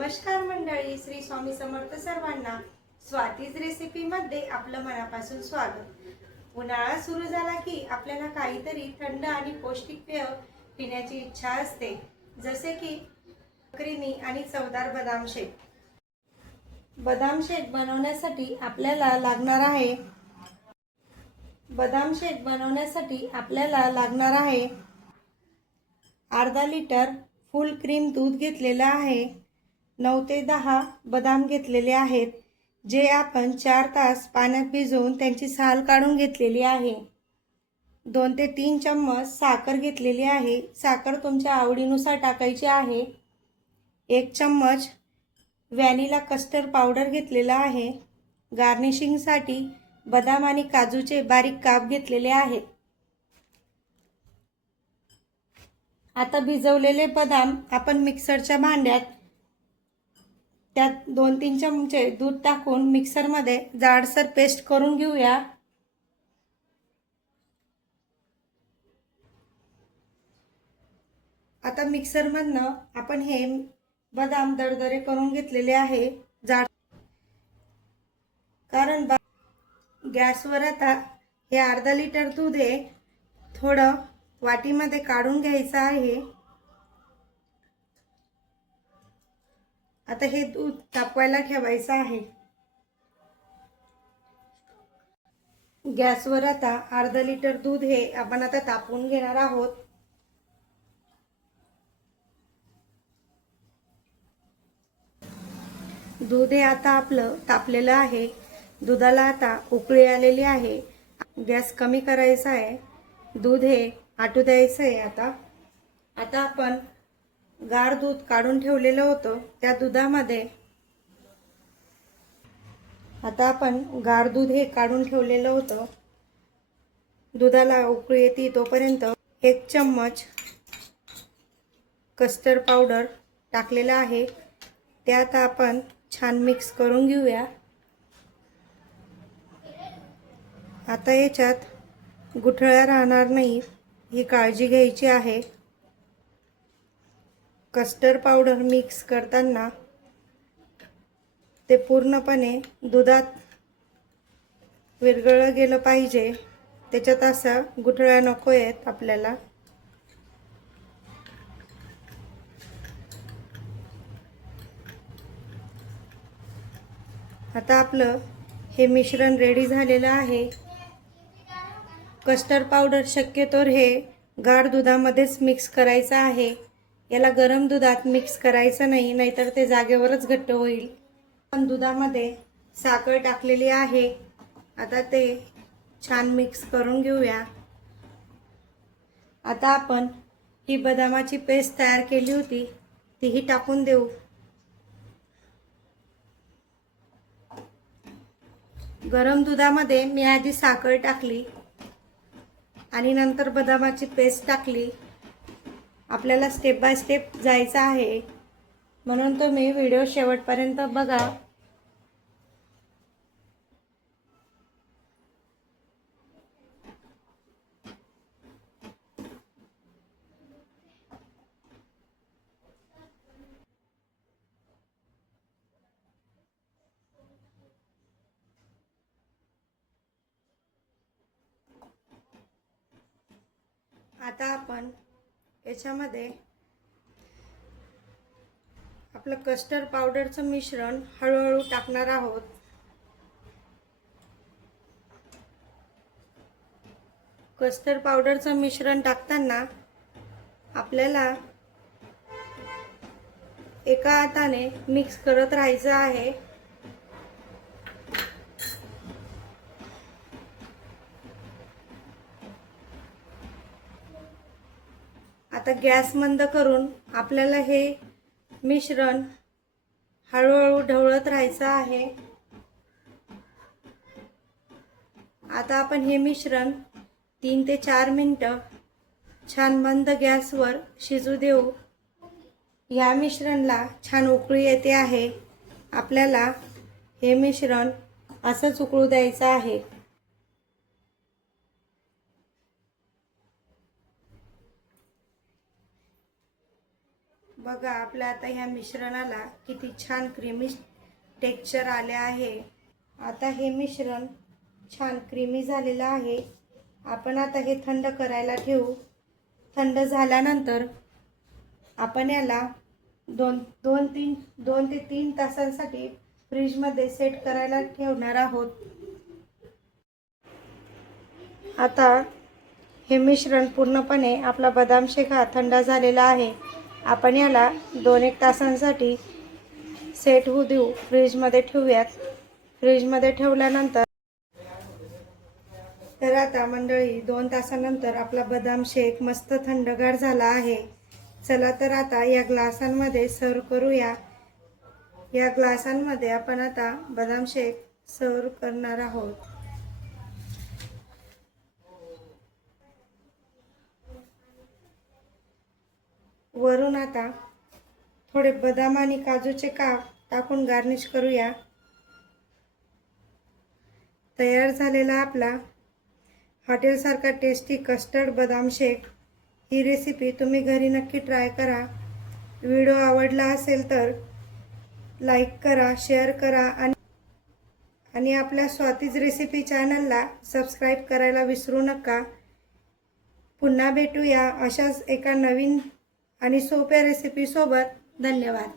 नमस्कार मंडळी, श्री स्वामी समर्थ सर्वांना। स्वातीज रेसिपी मध्ये आपलं मनापासून स्वागत। उन्हाळा सुरू झाला की आपल्याला काहीतरी थंड आणि पौष्टिक पेय पिण्याची इच्छा असते, जसे की क्रीमी आणि चवदार बदाम शेक। बदाम शेक बनवण्यासाठी आपल्याला लागणार आहे अर्धा लिटर फुल क्रीम दूध घेतलेला आहे। 9 ते 10 बदाम घेतलेले आहेत, जे आपण 4 तास पाण्यात भिजवून त्यांची साल काढून घेतलेली आहे। 2 ते 3 चम्मच साखर घेतलेली आहे। साखर तुमच्या आवडीनुसार टाकायची आहे। 1 चम्मच व्हॅनिला कस्टर्ड पावडर घेतलेला आहे। गार्निशिंगसाठी बदाम आणि काजूचे बारीक काप घेतलेले आहेत। आता भिजवलेले बदाम आपण मिक्सरच्या भांड्यात त्यात 2-3 चमचे दूध टाकून मिक्सरमध्ये जाडसर पेस्ट करून घेऊया। आता मिक्सरमधनं आपण हे बदाम दरदरे करून घेतलेले आहे कारण गॅसवर आता हे अर्धा लिटर दूध आहे, थोडं वाटीमध्ये काढून घ्यायचं आहे। आता हे दूध तापवायला ठेवायचं आहे। गॅसवर आता अर्धा लिटर दूध हे आपण आता तापवून घेणार आहोत। दूध हे आता आपलं तापलेलं आहे। दुधाला आता उकळी आलेली आहे। गॅस कमी करायचा आहे। दूध हे आटू द्यायचं आहे। आता आपण गार दूध काढून ठेवलेलं होतं त्या दुधामध्ये दुधाला उकळी येते तोपर्यंत 1 चम्मच कस्टर्ड पावडर टाकलेला आहे। त्यात आपण छान मिक्स करून घेऊया। आता याच्यात गुठळ्या राहणार नाही, ही काळजी घ्यायची आहे। कस्टर्ड पावडर मिक्स करताना ते पूर्णपणे दुधात विरघळलं गेलं पाहिजे, त्याच्यात असं गुठळ्या नको आहेत आपल्याला। आता आपलं हे मिश्रण रेडी झालेलं आहे। कस्टर्ड पावडर शक्यतोवर हे गार दुधामध्येच मिक्स करायचं आहे। याला गरम दुधात मिक्स करायचं नाही, नाहीतर ते जागेवरच घट्ट होईल। आपण दुधामध्ये साखर टाकलेली आहे। आता ते छान मिक्स करून घेऊया। आता आपण ही बदामाची पेस्ट तयार केली होती तीही टाकून देऊ। गरम दुधामध्ये मी आधी साखर टाकली आणि नंतर बदामाची पेस्ट टाकली। आपल्याला स्टेप बाय स्टेप जायचं आहे, म्हणून तुम्ही व्हिडिओ शेवटपर्यंत बघा। आता आपण याच्यामध्ये आपलं कस्टर्ड पावडरचं मिश्रण हळूहळू टाकणार आहोत। कस्टर्ड पावडरचं मिश्रण टाकताना आपल्याला एका हाताने मिक्स करत राहायचं आहे। आता गॅस मंद करून आपल्याला हे मिश्रण हळूहळू ढवळत राहायचं आहे। आता आपण हे मिश्रण 3 ते 4 मिनिटं छान मंद गॅसवर शिजू देऊ। या मिश्रणला छान उकळी येते आहे। आपल्याला हे मिश्रण असंच उकळू द्यायचं आहे। बघा आपल्या आता ह्या मिश्रणाला किती छान क्रीमी टेक्स्चर आले आहे। आता हे मिश्रण छान क्रीमी झालेलं आहे। आपण आता हे थंड करायला ठेवू। थंड झाल्यानंतर आपण याला 2 ते 3 तासांसाठी फ्रीजमध्ये सेट करायला ठेवणार आहोत। आता हे मिश्रण पूर्णपणे आपला बदाम शेक हा थंड झालेला आहे। आपण याला 2-1 तासांसाठी सेट होऊ देऊ, फ्रीजमध्ये ठेवूयात। फ्रीजमध्ये ठेवल्यानंतर तर आता मंडळी 2 तासानंतर आपला बदाम शेक मस्त थंडगार झाला आहे। चला तर आता या ग्लासांमध्ये सर्व करूया। या ग्लासांमध्ये आपण आता बदाम शेक सर्व करणार आहोत। वरून आता थोडे बदाम आणि काजूचे काप टाकून गार्निश करूया। तयार झालेला आपला हॉटेलसारखा टेस्टी कस्टर्ड बदाम शेक। ही रेसिपी तुम्ही घरी नक्की ट्राय करा। व्हिडिओ आवडला असेल तर लाईक करा, शेअर करा आणि आपल्या स्वातीज रेसिपी चॅनलला सबस्क्राईब करायला विसरू नका। पुन्हा भेटूया अशाच एका नवीन आणि सोप्या रेसिपी सोबत। धन्यवाद।